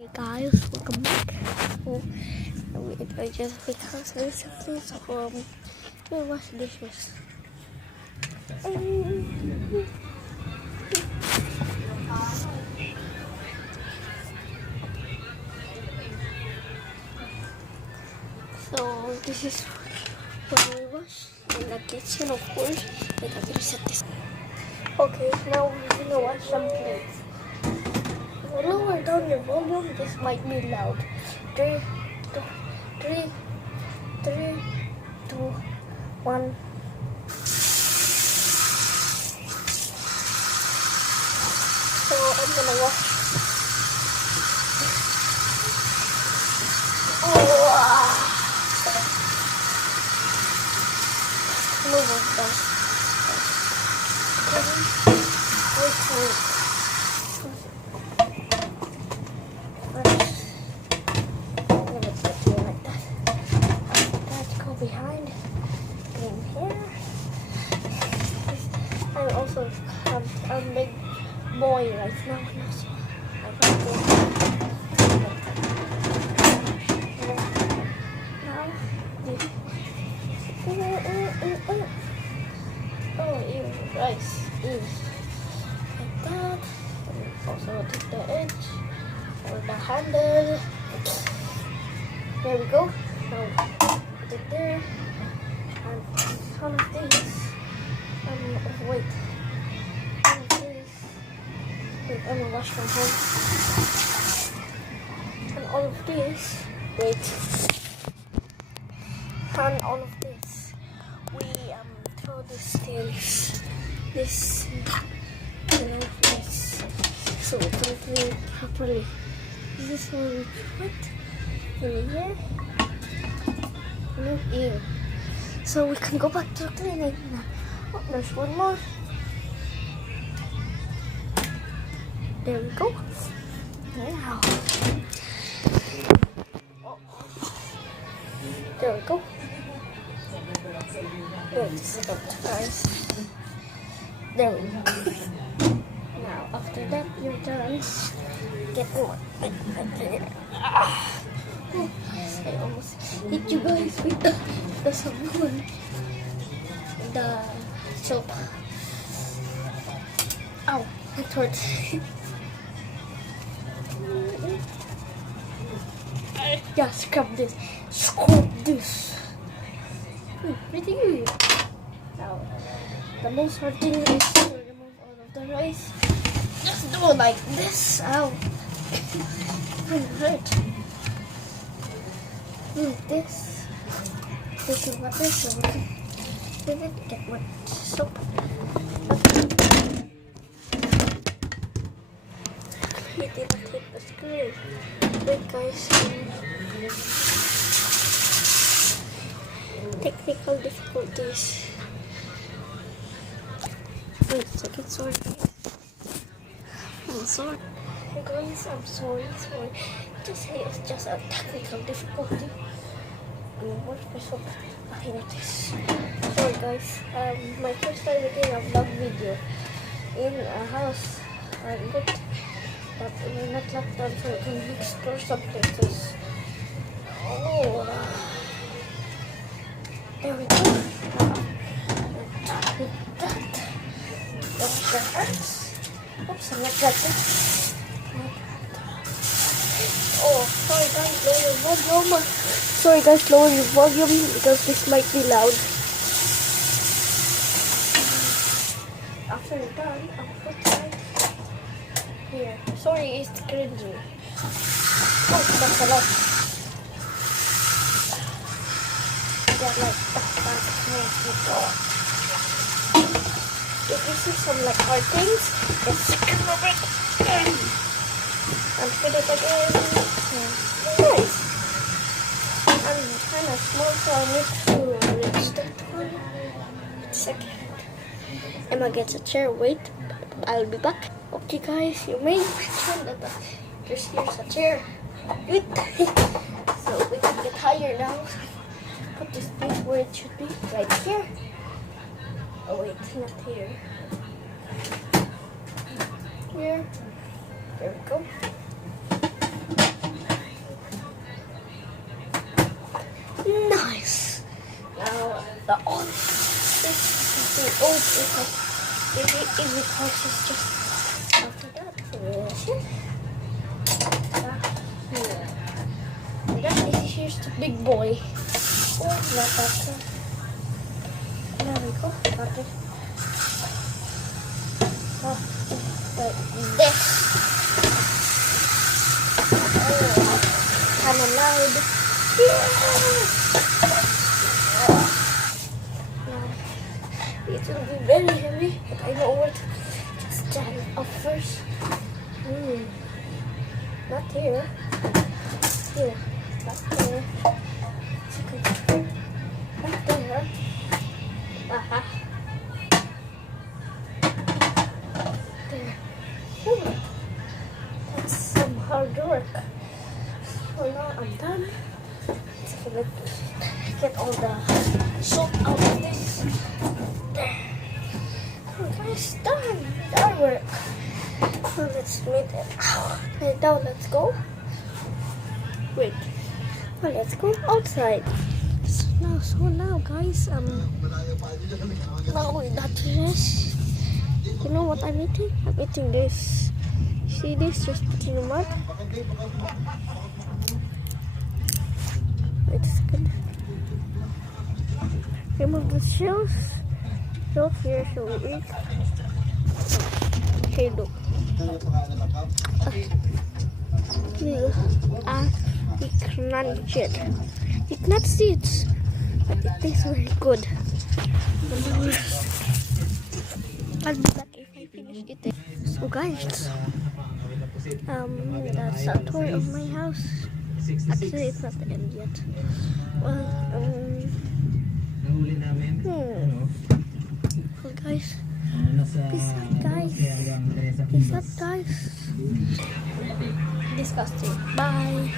Hey guys, welcome back. I just because recently we wash dishes. So this is what we wash in the kitchen, of course. Wait, I'm gonna set this. Okay, now we're gonna wash some plates. Lower down your volume. This might be loud. Three, two, three, three, two, one. So I'm gonna wash. Move on, guys. Behind in here. I also have a big boy right now. So I got this. Now oh, ew, rice. Ew. Like that. And also take the edge or the handle. There we go. Now put it there. And some of these, wait, some of these, wait, I'm gonna wash my hands. And all of this, wait, and all of this, we throw these things, this, this, so we can clean it properly. This is what we put in here, and here. So we can go back to cleaning now. Oh, there's one more. There we go. Now. Oh. There we go. Wait a second, guys. There we go. Now, after that, you're done. Get more. I almost hit you guys with the sabun, the soap. Ow, that hurts. Yeah, scrub this. Scrub this. Pretty good. Now, the most hard thing is to remove all of the rice. Just do it like this. Ow. It hurt. This is water, so we can with it get wet soap. He didn't hit the screw. Wait, guys. Technical difficulties. Wait a second, sorry. I'm sorry. Hey guys, I'm sorry. It's just a technical difficulty. What special? Here it is. Sorry guys. My first time making a vlog video in a house. But we're not locked down, so we can explore some places. Oh, there we go. With that, wash the hands. Oops, I'm not got this. Oh, sorry guys, lower your volume. Sorry guys, lower your volume because this might be loud. After you're done, I'll put it here. Sorry, it's cringy. Oh, that's a lot. Yeah, like that. If you see some like hard things, just scrub it in. And put it again. Nice. I'm kind of small, so I need to reach that one. Wait a second. Emma gets a chair. Wait, I'll be back. Okay, guys, you may mention that here's a chair. Good. So we can get higher now. Put this piece where it should be, right here. Oh wait, not here. Here. There we go. Oh, if it touches just after that, finish it. Here. And then here's the big boy. Oh, not that one. There we go. Got it. Oh, like this. Oh, kind of loud. Yeah. It will be very heavy, but I know what. Just stand up first. Not here. Here. Not there. Not there. Aha. There. Ooh. That's some hard work. So now I'm done. Let's get all the soap out of this. There. Oh, guys, done. That work. So let's meet it. Okay, now let's go. Wait. Well, let's go outside. So now, guys, now we're not finished. You know what I'm eating? I'm eating this. See this? Just put in the mud. It's good. Remove the shells. So here, shall we eat? Okay, look. We crunch it. It's not seeds, but it tastes very good. I'll be back if I finish eating. So guys, that's a tour of my house. Actually, it's not the end yet. Well, well guys, peace out guys. Peace out guys. Disgusting. Bye.